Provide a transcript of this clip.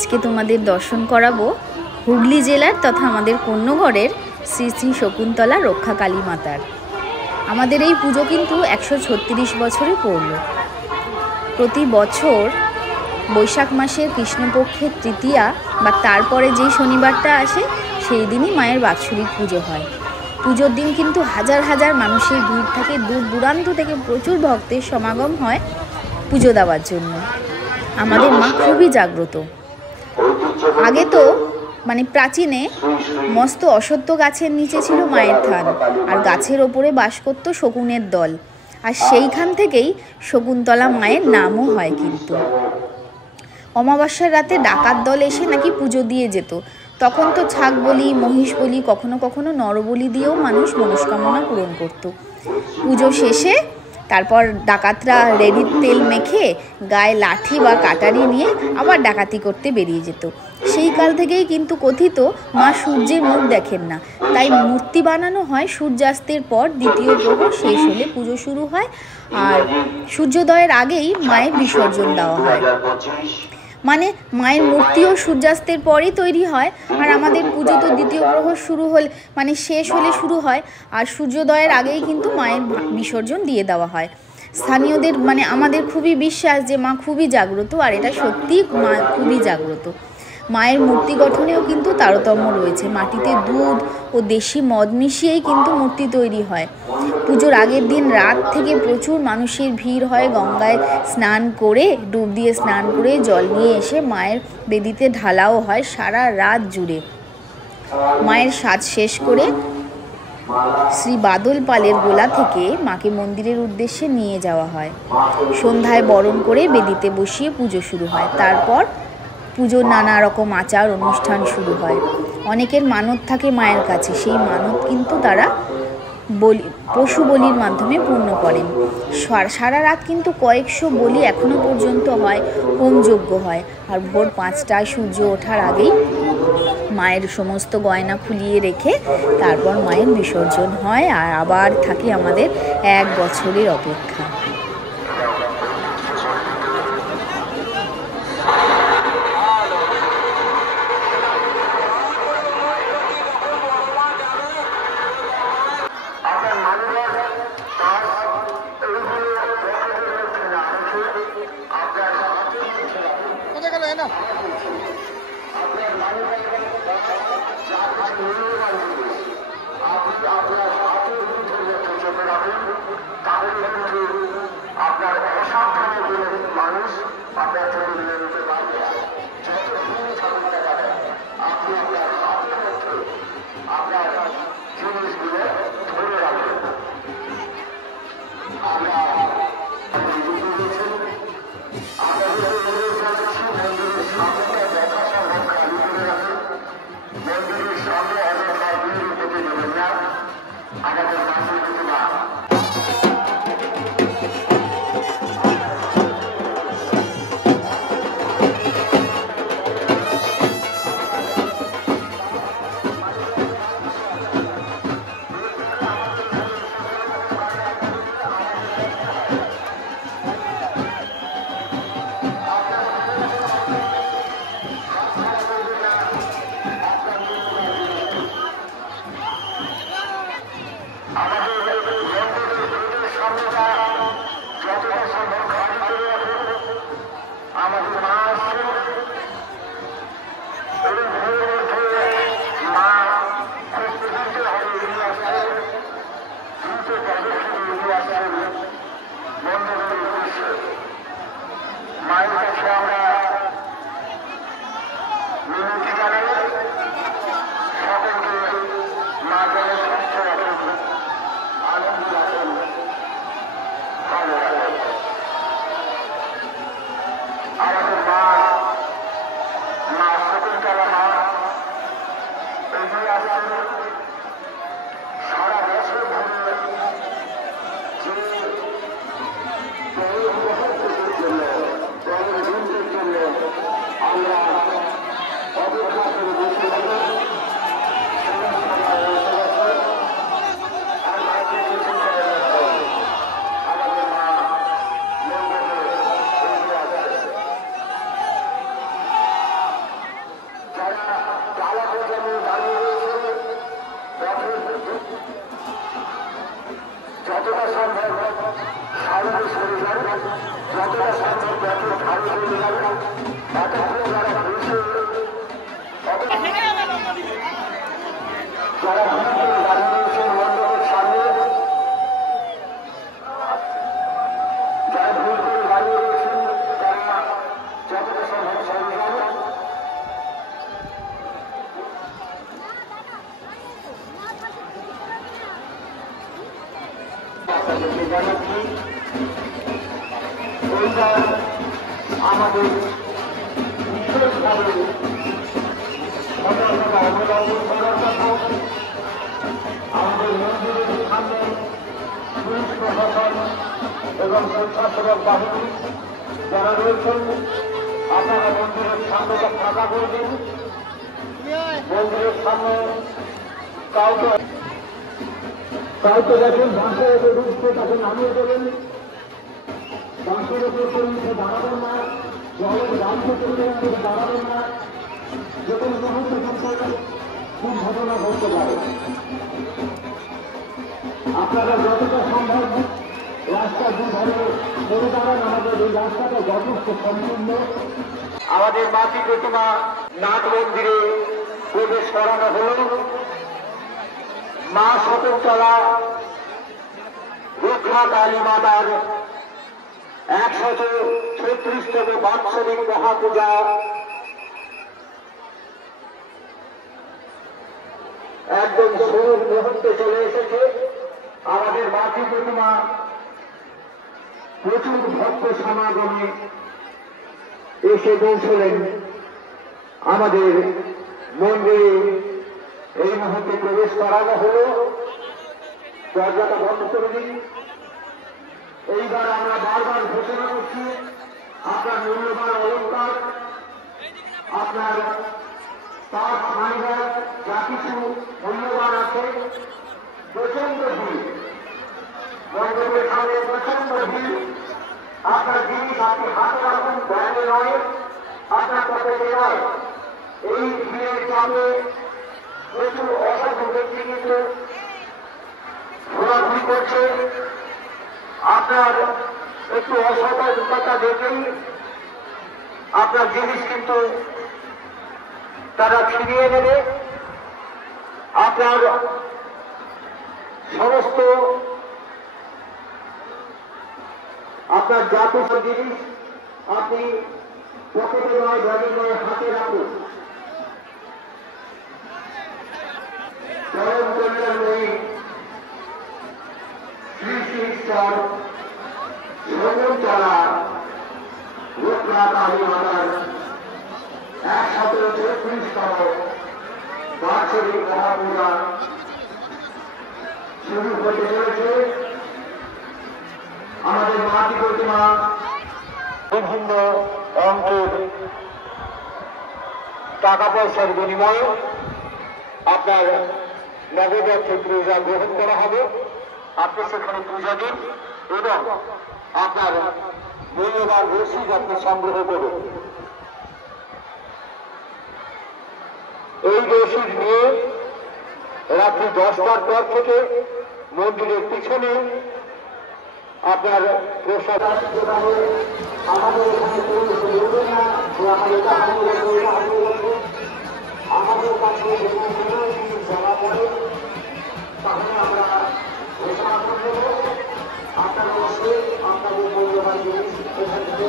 আজকে তোমাদের দর্শন করাবো হুগলি জেলার তথা আমাদের কন্যগড়ের শ্রী শ্রী শকুন্তলা রক্ষা কালী মাতার। আমাদের এই পুজো কিন্তু 136 বছরে পড়ল। প্রতি বছর বৈশাখ মাসের কৃষ্ণপক্ষের তৃতীয়া বা তারপরে যেই শনিবারটা আসে সেই দিনই মায়ের বাৎসরিক পুজো হয়। পুজোর দিন কিন্তু হাজার হাজার মানুষের ভিড় থাকে, দূর দূরান্ত থেকে প্রচুর ভক্তের সমাগম হয় পুজো দেওয়ার জন্য। আমাদের মা খুবই জাগ্রত। আগে তো প্রাচীনে মস্ত অশ্বত্থ গাছের নিচে ছিল মায়ের থান, আর গাছের ওপরে বাস করত শকুনের দল, আর সেইখান থেকেই শকুন্তলা মায়ের নামও হয়। কিন্তু অমাবস্যার রাতে ডাকাত দল এসে নাকি পুজো দিয়ে যেত। তখন তো ছাগ বলি, মহিষ বলি, কখনো কখনো নরবলি দিয়েও মানুষ মনস্কামনা পূরণ করত। পুজো শেষে তারপর ডাকাতরা রেডির তেল মেখে গায়ে লাঠি বা কাটারি নিয়ে আবার ডাকাতি করতে বেরিয়ে যেত। সেই কাল থেকেই কিন্তু কথিত মা সূর্যের মুখ দেখেন না, তাই মূর্তি বানানো হয় সূর্যাস্তের পর। দ্বিতীয় প্রহর শেষ হলে পুজো শুরু হয়, আর সূর্যোদয়ের আগেই মায়ের বিসর্জন দেওয়া হয়। মায়ের মূর্তিও সূর্যাস্তের পরেই তৈরি হয়, আর আমাদের পুজো তো দ্বিতীয় প্রহর শুরু হলে শেষ হলে শুরু হয়, আর সূর্যোদয়ের আগেই কিন্তু মায়ের বিসর্জন দিয়ে দেওয়া হয়। স্থানীয়দের আমাদের খুবই বিশ্বাস যে মা খুবই জাগ্রত, আর এটা সত্যি মা খুবই জাগ্রত। মায়ের মূর্তি গঠনেও কিন্তু তারতম্য রয়েছে। মাটিতে দুধ ও দেশি মদ মিশিয়েই কিন্তু মূর্তি তৈরি হয়। পুজোর আগের দিন রাত থেকে প্রচুর মানুষের ভিড় হয়। গঙ্গায় স্নান করে, ডুব দিয়ে স্নান করে জল নিয়ে এসে মায়ের বেদিতে ঢালাও হয় সারা রাত জুড়ে। মায়ের সাজ শেষ করে শ্রী বাদল পালের গোলা থেকে মাকে মন্দিরের উদ্দেশ্যে নিয়ে যাওয়া হয়। সন্ধ্যায় বরণ করে বেদিতে বসিয়ে পুজো শুরু হয়। তারপর পুজোর নানা রকম আচার অনুষ্ঠান শুরু হয়। অনেকের মানত থাকে মায়ের কাছে, সেই মানত কিন্তু তারা পশু বলির মাধ্যমে পূর্ণ করেন। সারা রাত কিন্তু কয়েকশো বলি এখনো পর্যন্ত হয়, হোমযজ্ঞ হয়। আর ভোর 5টায় সূর্য ওঠার আগেই মায়ের সমস্ত গয়না খুলিয়ে রেখে তারপর মায়ের বিসর্জন হয়, আর আবার থাকে আমাদের 1 বছরের অপেক্ষা। আপনাদেরকে জানাচ্ছি এইবার আমাদের বিশেষভাবে সতর্কতা অবলম্বন করার কথা। আমাদের মন্দিরের সামনে পুলিশ প্রশাসন এবং স্বেচ্ছাসেবক বাহিনী যারা রয়েছেন, আপনারা মন্দিরের সামনেটা ফাঁকা করে দিন। মন্দিরের সামনে কাউকে দেখেন বাঁশের উপর উঠছে তাকে নামিয়ে দেবেন। বাঁশের উপর উঠে দাঁড়াবেন না, জলের গাড়িতে চলে দাঁড়াবেন না। যে কোনো মুহূর্তে কিন্তু দুর্ঘটনা ঘটতে পারে। আপনারা যতটা সম্ভব রাস্তার দুধারে সরে দাঁড়ান। আমাদের এই রাস্তাটা যথেষ্ট সম্পূর্ণ। আমাদের মাটি প্রতিমা নাট মন্দিরে প্রবেশ করানো হল। মা শকুন্তলা রক্ষা কালী মাতার 136তম বাৎসরিক মহাপূজা একদম শুরুর মুহূর্তে চলে এসেছে। আমাদের মাটি প্রতিমা প্রচুর ভক্ত সমাগমে এসে পৌঁছলেন আমাদের মন্দিরে। এই মুহূর্তে প্রবেশ করানো হলো। দরজাটা বন্ধ করে দিন। এইবার আমরা বারবার ঘোষণা করছি, আপনার মূল্যবান অলঙ্কার, আপনার পাঁচ মাইনার যা কিছু মূল্যবান আছে, প্রচন্ড ভিড় মণ্ডপের সামনে, প্রচন্ড ভিড়। আপনার জিনিস আপনি হাতে রাখুন, ব্যাগে নয়, আপনার পকেটে নয়। এই ভিড়ের চাপে প্রচুর অসাধু ব্যক্তি কিন্তু ঘোরাঘুরি করছে। আপনার একটু অসতর্কতা দেখেই আপনার জিনিস কিন্তু তারা ছিনিয়ে নেবে। আপনার সমস্ত আপনার যা কিছু জিনিস আপনি পকেটে নয়, ব্যাগে নয়, হাতে রাখুন। পরম কল্যাণময়ী শ্রী শ্রী ঈশ্বর শকুন্তলা রক্ষা কালী মাতার 136তম বাৎসরিক মহাপূজা শুরু হতে চলেছে। আমাদের মাটি প্রতিমা বিভিন্ন অঙ্কের টাকা পয়সার বিনিময়ে আপনার নগদ অর্থে পূজা গ্রহণ করা হবে। আপনি সেখানে পূজা দিন এবং আপনার মূল্যবান রসিদ আপনি সংগ্রহ করুন। এই রসিদ নিয়ে রাত্রি 10টার পর থেকে মন্দিরের পিছনে আপনার প্রসাদ আমাদের এখানে আমাদের কাছে জমা পড়ে, তাহলে আমরা ঘোষণা করে দেব। আপনারা অবশ্যই আপনাদের মূল্যবান জিনিস এখান থেকে